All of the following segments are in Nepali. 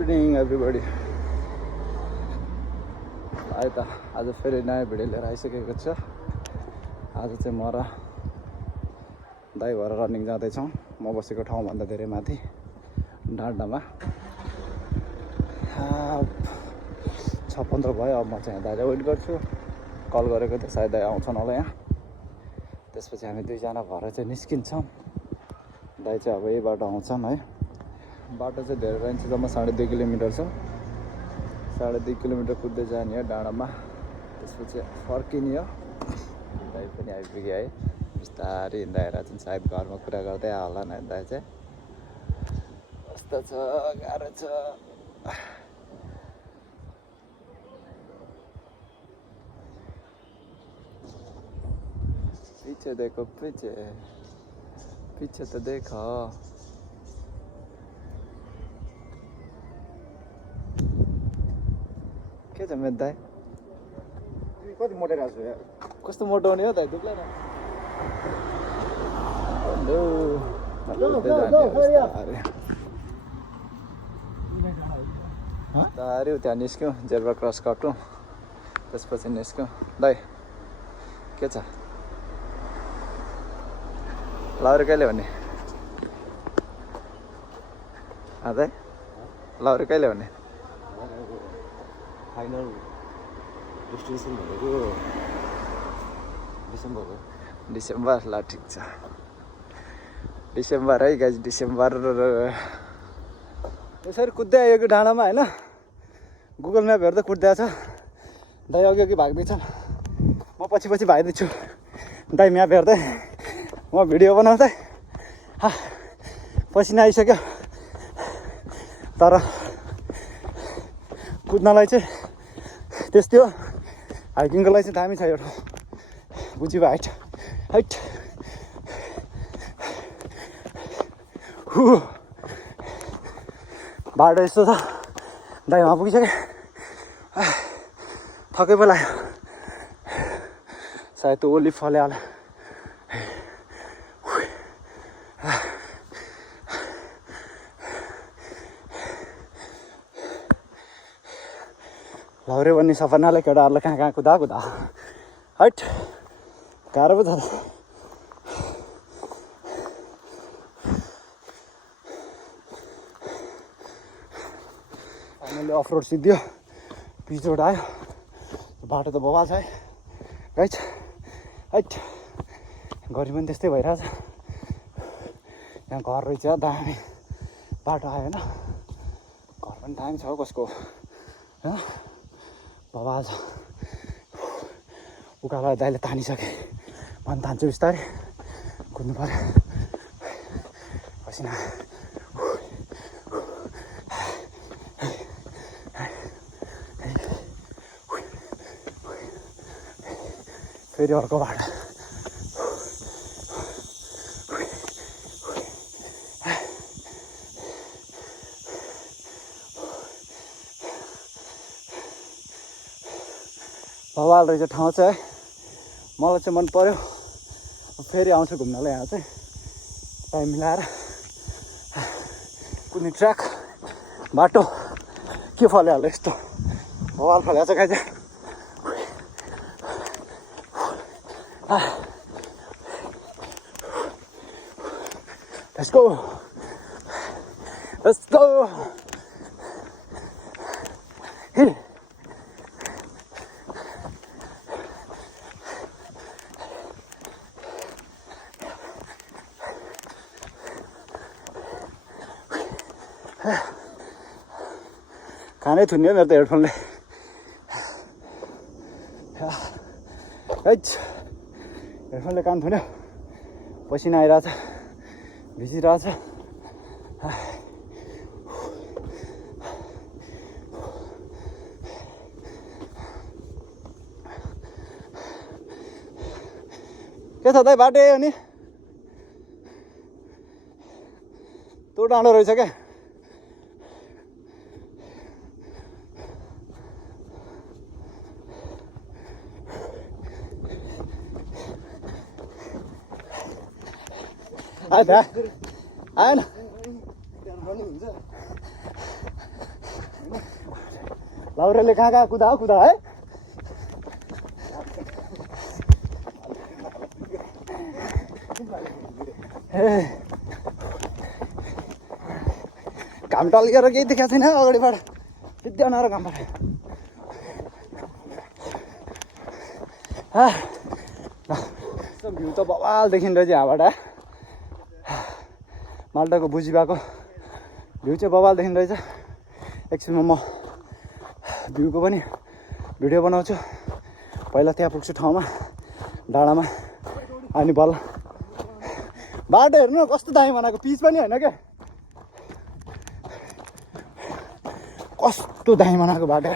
Evening everybody. आयो त आज फेरि नयाँ भिडियो लिएर आइसकेको छ। आज चाहिँ म र दाइ भएर रनिङ जाँदैछौँ। म बसेको ठाउँभन्दा धेरै माथि डाँडामा 6:15 भयो। अब म चाहिँ दाइलाई वेट गर्छु। कल गरेको थियो, सायद दाइ आउँछन् होला यहाँ। त्यसपछि हामी दुईजना भएर चाहिँ निस्किन्छौँ। दाइ चाहिँ अब यही बाटो आउँछन् है। बाटो चाहिँ धेरै रहन्छ, जम्मा 2.5 किलोमिटर छ। 2.5 किलोमिटर कुद्दै जाने हो डाँडामा, त्यसपछि फर्किने हो। दाइ पनि आइपुग्यो है। बिस्तारै हिँड्दा हेरेर चाहिँ सायद घरमा कुरा गर्दै होला नि दाइ चाहिँ। कस्तो छ, गाह्रो छ। पीछे देखो, पीछे पीछे तो देखो। के छ मेरो दाइ? कति मोटेर छु यार? कस्तो मोटो हुने हो दाइ? दुख्ला न। ताऱ्यो त्यहाँ निस्क्यौँ, जेब्रा क्रस काट्यौँ, त्यसपछि निस्क्यौँ। दाइ के छ? लाउरे कहिले भन्ने? दाइ लाउरे कहिले भन्ने? फाइनल डेस्टिनेसन भनेको डिसेम्बर हो। डिसेम्बर? ल ठिक छ, डिसेम्बर है गाइज। डिसेम्बर यसरी कुद्दै आएको डाँडामा होइन। गुगल म्याप हेर्दा कुद्दै छ। दाइ अघि अघि भाग्दैछन्, म पछि पछि भाग्दैछु। दाइ म्याप हेर्दै, म भिडियो बनाउँदै। पसिना आइसक्यो, तर कुद्नलाई चाहिँ त्यस्तै हो। हाइकिङको लागि चाहिँ दामी छ यो ठाउँ। बुझियो हाइट हाइट। बाटो यस्तो छ। दाइ वहाँ पुगिसक्यो, थकै पो लाग्यो। सायद त्यो ओली फल्यो होला। लाउरे भन्ने सपनाले केटाहरूलाई कहाँ कहाँ कुदा हैट, गाह्रो पो छ। फाइनली अफ रोड सिद्धियो, पिच रोड आयो। बाटो त बवाल छ है गाइज। हैट, गरी पनि त्यस्तै भइरहेछ। यहाँ घर रहेछ, दामी बाटो आयो होइन। घर पनि दामी छ कसको होइन, बवाल छ। उकालो दाइले तानिसके, म पनि तान्छु बिस्तारै। कुद्नु पर्यो, पसिना। फेरि अर्को बाटो। बवाल रहेछ ठाउँ चाहिँ है। मलाई चाहिँ मन पर्यो। फेरि आउँछु घुम्नलाई यहाँ चाहिँ, टाइम मिलाएर। कुनै ट्र्याक बाटो के फल्यो होला यस्तो बवाल फल्यो छ guys. Let's go. Let's go. Hit it. खानै थुन्यो मेरो त हेडफोनले। हेडफोनले कान थुन्यो, पसिना आइरहेछ, भिजिरहेछ। के छ दाइ बाटो यही हो नि? त्यो डाँडो रहेछ क्या। आएन लाउरेले कहाँ कहाँ कुदा है घाम टल्केर केही देखाएको छैन अगाडिबाट सिधै बनाएर घामबाट भ्यू त बवाल देखिन्छ यहाँबाट माल्टाको बुझिबाको भ्यू चाहिँ बवाल देखिँदो रहेछ एकछिनमा म भ्यूको पनि भिडियो बनाउँछु पहिला त्यहाँ पुग्छु ठाउँमा डाँडामा अनि बल्ल बाटो हेर्नु न कस्तो दामी बनाएको पिच पनि होइन क्या कस्तो दामी बनाएको बाटो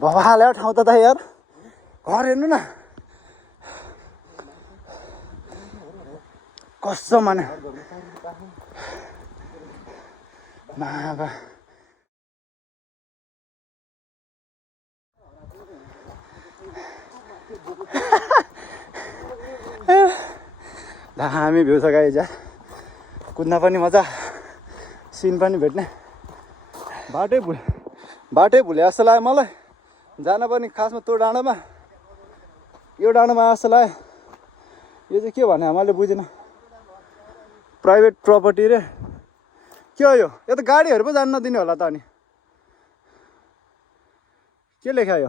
भवाले ठाउँ त यार घर हेर्नु न कस्तो माने माबा दामी भ्यू छ गाइज कुद्न पनि मजा सिन पनि भेट्ने बाटै भुले जस्तो लाग्यो मलाई जान पनि खासमा त्यो डाँडामा यो डाँडामा जस्तो लाग्यो यो चाहिँ के भने मैले बुझिनँ प्राइभेट प्रपर्टी रे के हो यो त गाडीहरू पो जान नदिने होला त अनि के लेख्या यो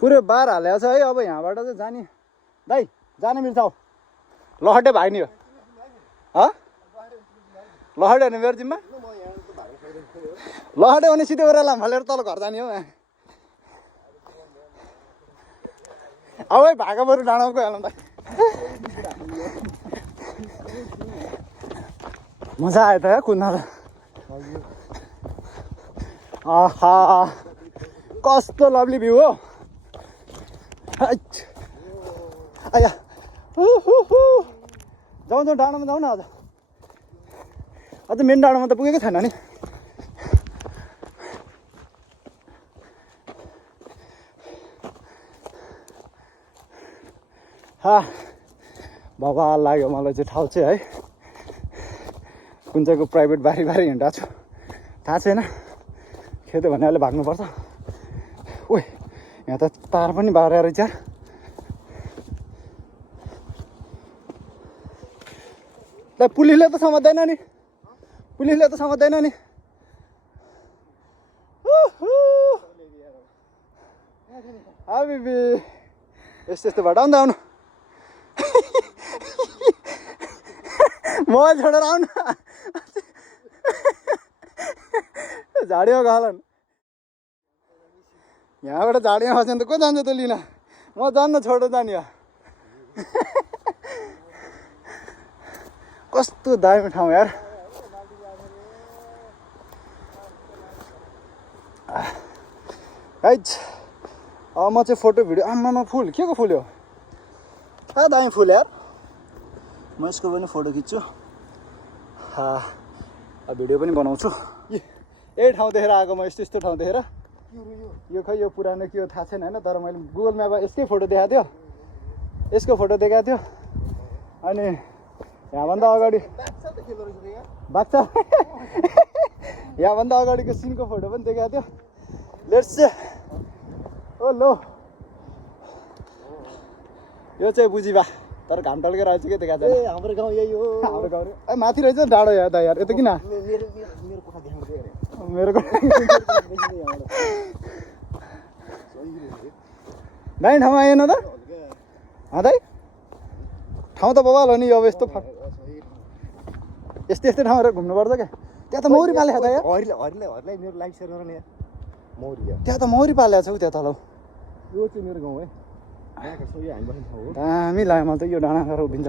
पुरै बार हालेको छ है अब यहाँबाट चाहिँ जाने दाइ जाने मिल्छ हौ लहटे भाग्ने हो लहटे भने मेरो जिम्मा लहटे भने सिधै ओह्रालो फलेर तल घर जाने हो अब है भागा बरु डाँडामा गइहालौँ त मजा आयो त या कुद्न त आहा कस्तो लभली भ्यू हो आया जाउँ डाँडामा जाउँ न अझ मेन डाँडामा त पुगेकै छैन नि बवाल लाग्यो मलाई चाहिँ ठाउँ चाहिँ है कुन चाहिँको प्राइभेट बारी हिँडेको छु थाहा छैन खेद्यो भने अहिले भाग्नुपर्छ ओइ यहाँ त तार पनि बारेर रहेछ ल पुलिसले त समात्दैन नि यस्तो बाटो आउनु आउनु मोबाइल छोडेर आउनु झाडीमा गलन यहाँबाट झाडीमा फस्यो भने त को जान्छ त लिन म जान्न छोडेर जाने हो कस्तो दामी ठाउँ यार गाइज अब म चाहिँ फोटो भिडियो आम्मामा फुल के को फुल हो दामी फुल यार म यसको पनि फोटो खिच्छु भिडियो पनि बनाउँछु यही ठाउँ देखेर आएको म यस्तो ठाउँ देखेर यो खै यो पुरानो के हो थाहा छैन होइन तर मैले गुगल म्यापमा यसकै फोटो देखाएको थियो यसको फोटो देखाएको थियो अनि यहाँभन्दा अगाडि बाक्छ यहाँभन्दा अगाडिको सिनको फोटो पनि देखाएको थियो लेट्स ओ लो यो चाहिँ बुझिबा तर घाम टल्केर आएछ के देखाएको छ हाम्रो गाउँ यही हो हाम्रो गाउँ ए माथि रहेछ डाँडो यहाँ त यार यता किन मेरो दाइ ठाउँ आएन त दाइ ठाउँ त बवाल हो नि अब यस्तो यस्तै ठाउँहरू घुम्नुपर्छ क्या त्यहाँ त मौरी पालेको छ यार मेरो लाइक सेयर गर न यार मौरी त्यहाँ त मौरी पालेको छ हौ त्यहाँ तल यो चाहिँ मेरो गाउँ है हामी बस्ने ठाउँ हो दामी लाग्यो मलाई त यो डाँडा गरेर उभिन्छ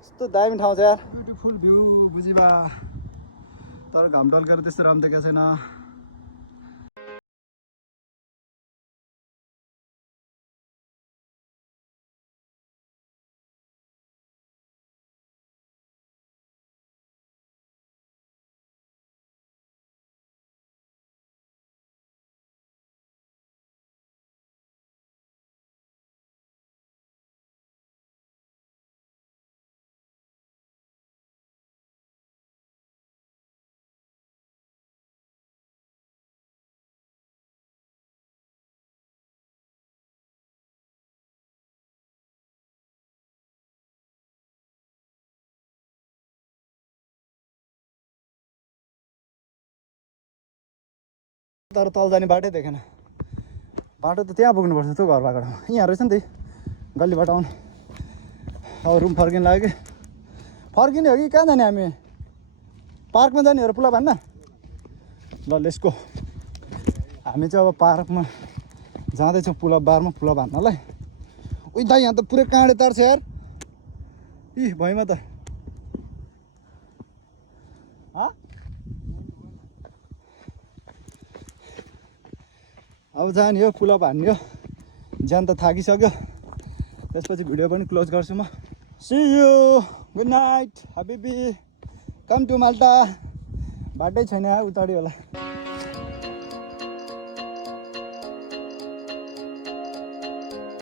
यस्तो दामी ठाउँ छ यार ब्युटिफुल भ्यू बुझिबा तर घाम टल्केर त्यस्तो राम्रो देखाएको छैन तर तल जाने बाटै देखेन बाटो त त्यहाँ पुग्नुपर्छ त्यो घर बाटोमा यहाँ रहेछ नि त्यही गल्ली बाटो आउने अब रुम फर्किनु लाग्यो कि फर्किने हो कि कहाँ जाने हामी पार्कमा जाने हो र पुला भन्न ल लेसको हामी चाहिँ अब पार्कमा जाँदैछौँ पुला बारमा पुला भान्नलाई उही दाइ यहाँ त पुरै काँडे तार्छ यार इ भैँमा त अब जाने हो पुला भान्ने हो ज्यान त थाकिसक्यो त्यसपछि भिडियो पनि क्लोज गर्छु म सी यू गुड नाइट हबिबी कम टु माल्टा बाटै छैन उताडि होला